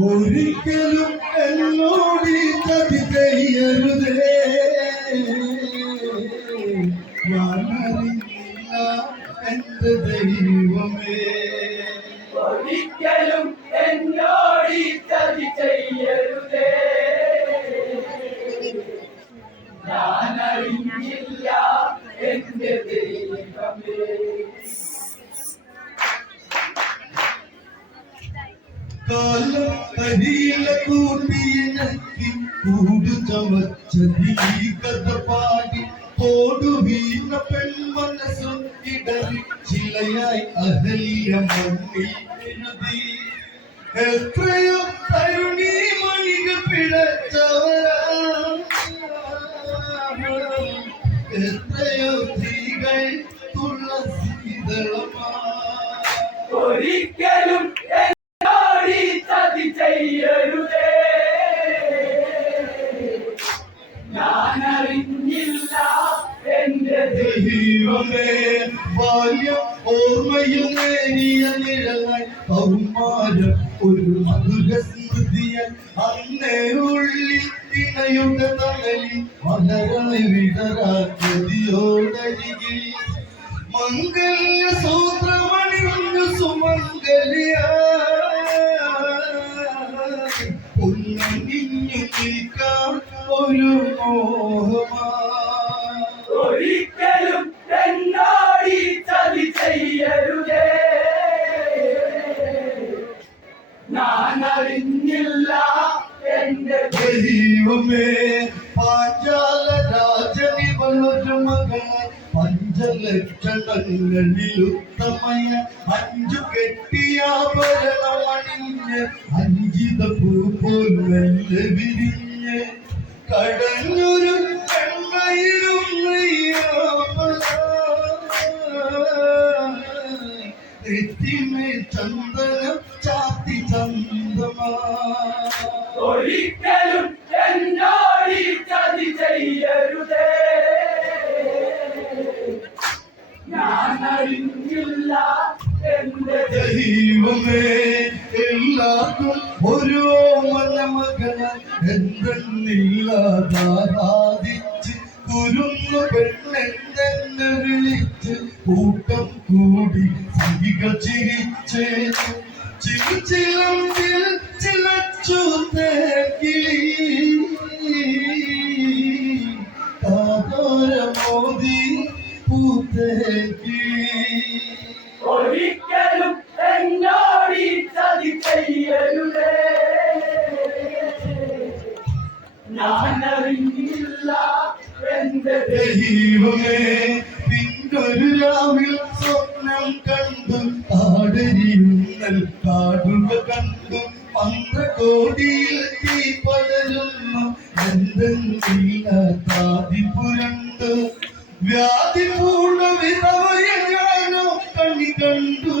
ഒരിക്കലും എന്നോട് കതി ചെയ്യരുതേ. ഞാൻ അറിഞ്ഞില്ല എന്റെ ദൈവമേ. കാലം കരിയില കൂട്ടിയിണക്കി കൂടു ചമച്ചതി ഈ കഥ പാടി കോടു വീണ പെൺമനസ്സും ഇടറി ചിലയായി അഹല്യ മണ്ണിൽ എഴുതി എത്രയോ തരുണി മണികൾ പിഴച്ചവരാ എത്രയോ സ്ത്രീകൾ തുളസീതളമാ ഒരിക്കലും ചെയ്യരുതേ ഞാൻ അറിഞ്ഞില്ല എന്റെ ദൈവമേ. ബാല്യം ഓർമ്മയിൽ നേരിയ കൗമാരം ഒരു മധുര സ്മൃതിയായി അന്നേ ഉള്ളിൽ തിണയുടെ തണലിൽ മലരായി വിടരാത്യതിയോടരികിൽ മംഗല്യ സൂത്രമണിഞ്ഞു സുമംഗലിയ. പൊന്നണിഞ്ഞു നിൽക്കാൻ ഒരു മോഹമാ. ഒരിക്കലും എന്നോട് ചതി ചെയ്യരുതേ. ഞാൻ അറിഞ്ഞില്ല എന്റെ ദൈവമേ പാഞ്ചാല രാജനിവളൊരു മകൾ അഞ്ചിത പൂ ചന്ദനം ചാത്തി ചന്ദമാ. ഒരിക്കലും എന്നോടി ചതി ചെയ്യരുതേ ഞാൻ അറിഞ്ഞില്ല എന്റെ ദൈവമേ എല്ലാവർക്കും ഒരു ഓമന മകന എന്തെന്നില്ലാതാരാധിച്ച് കുരുന്നു പെണ്ണെന്തെന്ന് വിളിച്ച് കൂട്ടം കൂടി സഖികൾ ചിരിച്ച്. ചിരിച്ചിലമ്പിൽ ചിലച്ചു കിളി കാതോരമോദി പൂത്തേ ദൈവമേ പിന്നൊരു രാവിൽ സ്വപ്നം കണ്ടു കാടരിയുന്നൽ കാടുക കണ്ടു പന്ത്രകോടിയിൽ തീ പടരുന്നു എന്തെന്നില്ല താതി പുരണ്ടു വ്യാധി പൂർണ വിധവയ ഞാനോ കണ്ണി കണ്ടു.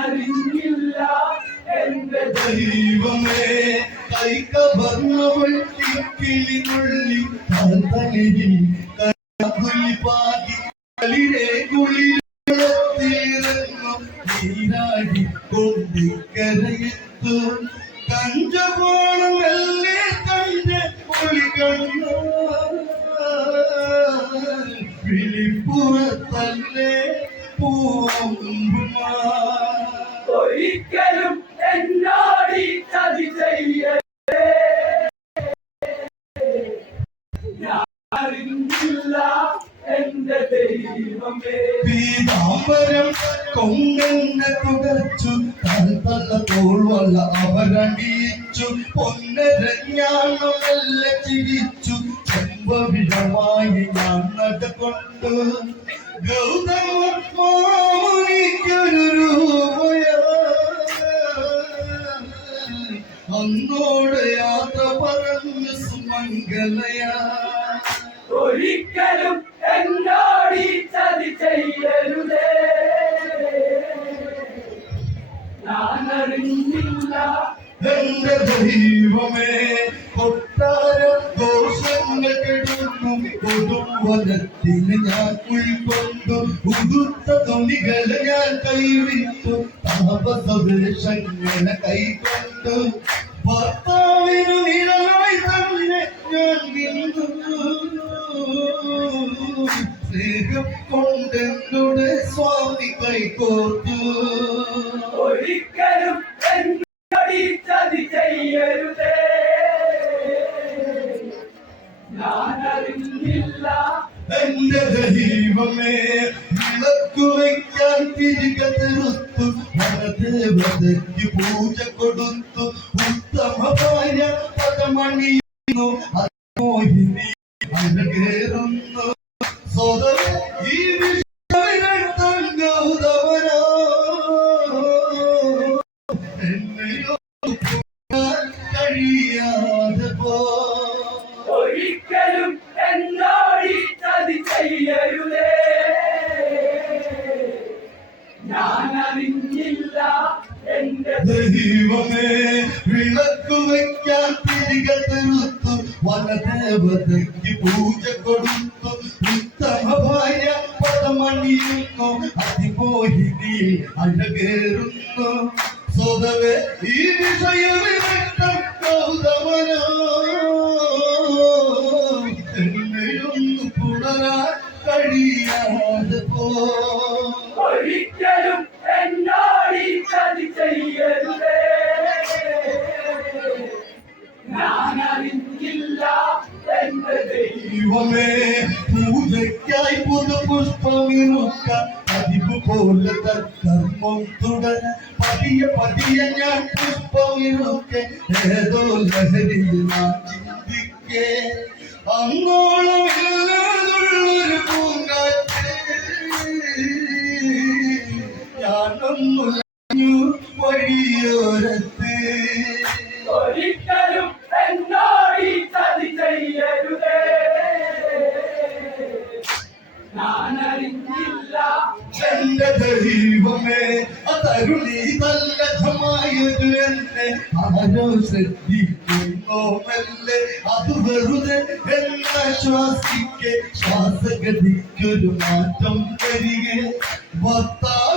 അറിഞ്ഞില്ല എന്റെ ദൈവമേ കൈകവർണവൾ കിളിനുള്ളി തളിരി കലി പാകി കളിരെ കൊണ്ടിക്കരയെത്തു കഞ്ചപോണം എല്ലേ കഞ്ച പൊളി കണ്ണു വിളിപ്പുറത്തല്ലേ പൂമ്പുമാ ഒരിക്കലും പീതാംബരം കൊണ്ടെന്നെ തുടച്ചു തൽപ്പന്ന തോൾവള്ള അവരണിയിച്ചു പൊന്നരഞ്ഞാണമെല്ല ചിരിച്ചു. ചെമ്പവിടമായി ഞാൻ നടകൊണ്ടു. ഗൗതമ മാമുനിക്കൊരു രൂപയാ. അന്നോട് യാത്ര പറഞ്ഞു സുമംഗലയാ. ഒരിക്കലും എന്നോട് ഈ ചതി ചെയ്യരുതേ ഞാൻ അറിഞ്ഞില്ല എന്റെ ദൈവമേ കൊട്ടാരം ദോഷങ്ങൾ കെടുന്നു കൊടുംവനത്തിന് ഞാൻ ഉൾക്കൊണ്ടു. ഉടുത്ത തുണികളെ ഞാൻ കൈവിട്ടു. താപസവേഷങ്ങളെ കൈക്കൊണ്ടു. ഭർത്താവിനു നിഴലായി തന്നെ ഞാൻ നിന്നു സ്നേഹം കൊണ്ടെന്നോട് സ്വാമി കൈകോർത്തു ഒരിക്കലും ചതി ചെയ്യരുതേ. എന്റെ ദൈവമേ വിളക്കു വയ്ക്കാൻ തിരികെ തീർത്തു വനദേവതയ്ക്ക് പൂജ കൊടുത്തു. ഉത്തമ ഭാര്യ പദമണിയുന്നു. അഴകേറുന്നു ഒരിക്കലും എന്നോട് ചതി ചെയ്യരുതേ. ഞാൻ അറിഞ്ഞില്ല എന്റെ ദൈവമേ വിളക്കു വയ്ക്കാൻ തിരികെ തീർത്തു വനദേവതയ്ക്ക് പൂജ തുടര പതിയെ പതിയെ ഞാൻ പുഷ്പമിറുക്കെ ഏതോ ലഹരിയിൽ നാം ചിന്തിക്കേ അങ്ങോളം ഇല്ലാതുള്ളൊരു പൂങ്കാറ്റ്. ഞാനൊന്നു വഴിയോരത്ത് ദൈവമേ അതരുളി നല്ലതമായൊരു എന്നെ ആരോ ശ്രദ്ധിക്കുന്നോ മെല്ലെ അത് വെറുതെ എന്നാശ്വാസിക്കെ ശ്വാസഗതിക്കൊരു മാറ്റം വരികെ ഭർത്താവിനോടൊത്തു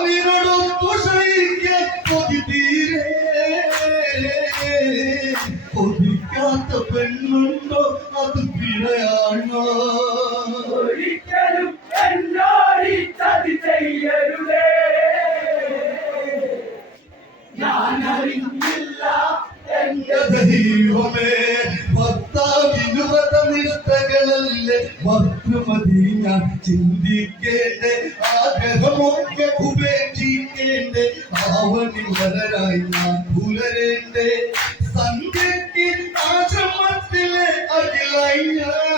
ദൈവമേ ഭർത്താവിനു വ്രതനിഷ്ഠകളല്ലേ ഭർത്തൃമതി ഞാൻ ചിന്തിക്കേണ്ടേ. ആഗ്രഹമൊക്കെ ഉപേക്ഷിക്കേണ്ടേ. ആവണി വരരായി ഞാൻ പുലരേണ്ടേ. സന്ധ്യയ്ക്ക് ആശ്രമത്തിലെ അഖിലായി ഞാൻ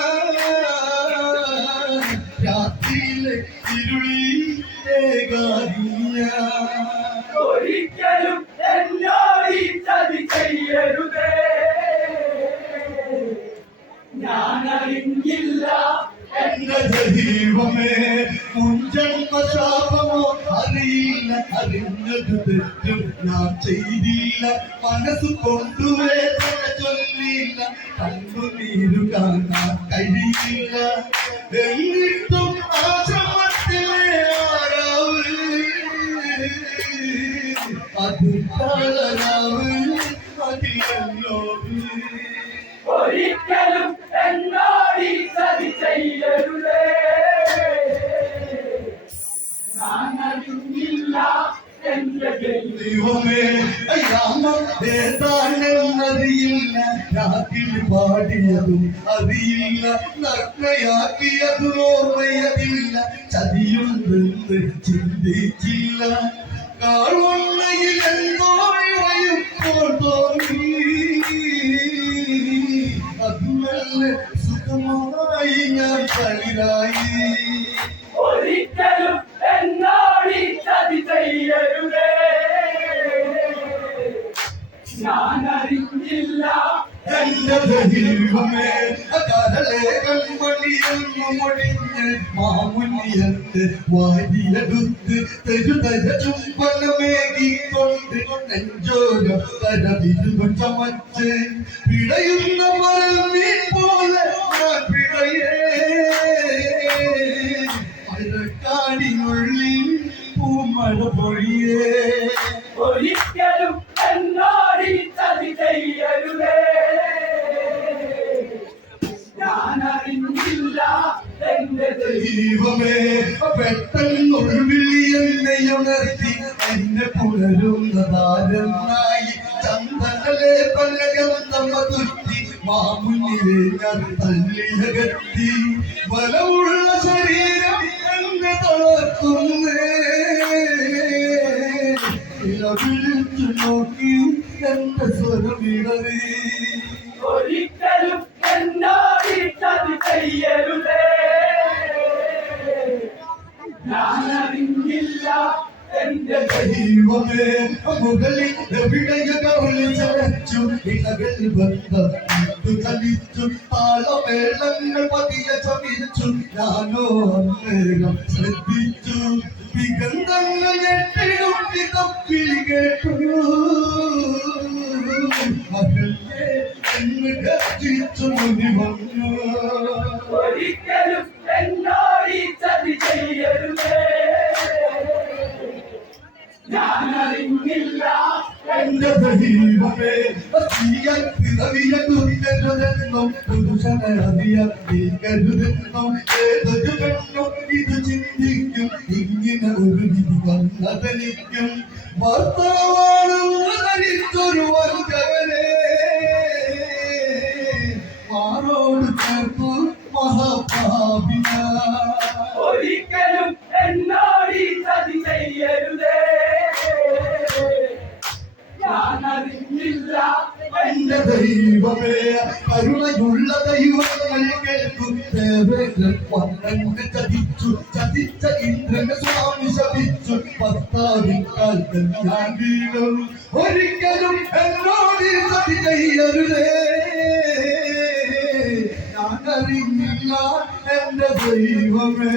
മനസ്സ് കൊണ്ടുവേദന ഒരിക്കലും എന്നോട് സതി ചെയ്യരുതേ. ദൈവമേ പാടിയതും അറിയില്ല നഗ്നയാക്കിയതും ഓർമ്മയതില്ല ചതിയുണ്ടെന്ന് ചിന്തിച്ചില്ല. അതുമല്ല സുഖമായി ഞാൻ തളിരായി വാരിയെടുത്ത് തെരുതര ചുംബനമേകിക്കൊണ്ട് നെഞ്ചോര കരവിരുന്നു ചമച്ച് പിടയുന്ന മരമീ പോലെ ഞാൻ പിടയേ മഴക്കാടിനുള്ളിൽ പൂമഴ പൊഴിയേ മാമുന്നിലെ ഞാൻ തള്ളിയകറ്റി ബലമുള്ള ശരീരം എന്നെ തളർത്തുന്നേ. വിളിച്ചു നോക്കി എന്റെ സ്വരമിടറി ഒരിക്കലും എന്നോടി ചതി ചെയ്യരുതേ ഞാൻ അറിഞ്ഞില്ല എന്റെ ദൈവമേ മുകളിൽ എവിടെയൊക്കെ ചലച്ചു ഇണകൾ ബന്ധം ചലിച്ചു താളമേളങ്ങൾ പതിയെ ചമിച്ചു ഞാനോ അന്നേരം ശ്രദ്ധിച്ചു വിഗന്ധങ്ങൾ ഞെട്ടിടും വിതപ്പിൽ കേട്ടു മകളെ എന്ന് ഗർജിച്ചു മുനി വന്നു ഒരിക്കലും ചതി ചെയ്യരുതേ ഞാൻ അറിഞ്ഞില്ല എന്റെ ദൈവമേ തീയൽ പിറവിയ ദുരിതരെന്നും പുരുഷനെ അറിയാൻ നീ കരുതെന്നും ഏതൊരു പെണ്ണും ഇത് ചിന്തിക്കും. ഇങ്ങനെ ഒരു വിധി വന്നതനിക്കും. ഭർത്താവാണെന്ന് ധരിച്ചൊരു വഞ്ചകനെ. മാറോട് ചേർത്തു മഹാപാപിന. ദൈവമേ കരുണയുള്ള ദൈവങ്ങൾ കേൾക്കും. ദേവേന്ദ്രൻ വന്നെ ചതിച്ചു ചതിച്ച ഇന്ദ്രനെ സ്വാമി ശപിച്ചു. ഭർത്താവിൻ കാൽക്കൽ ഞാൻ വീണു. ഒരിക്കലും എന്നോട് ചതി ചെയ്യരുതേ. ഞാൻ അറിഞ്ഞില്ല എന്റെ ദൈവമേ.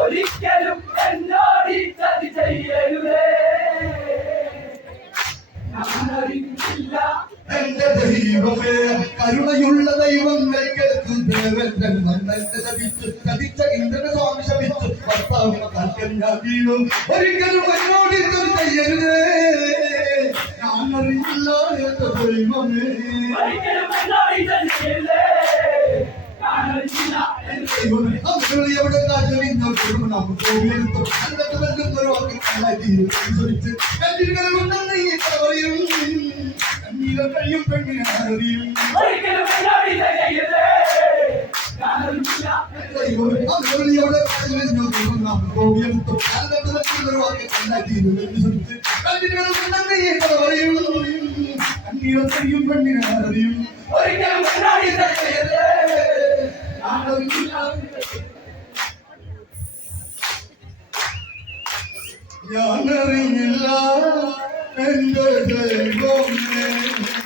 ഒരിക്കലും എന്നോടി ചതി ചെയ്യരുതേ. ഞാൻ അറിഞ്ഞില്ല എന്റെ ദൈവമേ കരുണയുള്ള ദൈവങ്ങൾ കേൾക്കും ദേവേന്ദ്രൻ മണ്ണനെ ശപിച്ചു ചതിച്ച ഇന്ദ്രനെ സ്വാമി ശപിച്ചു. ഭർത്താവിനെ കാൽക്കൽ ഞാൻ വീണു. ഒരിക്കലും എന്നോട് ഇതൊരു ചെയ്യരുതേ ഞാൻ അറിയില്ല എന്റെ ദൈവമേ എവിടെ കാറ്റലിഞ്ഞോ നമുക്ക് എന്നിട്ട് വാക്ക് കണ്ടാക്കി இலங்கையும் பெண்ணின் அருகில் கண்ணீரத்தையும் பெண்ணின் அருகில் யானரும் இல்லாத അറിയും ഒരിക്കലും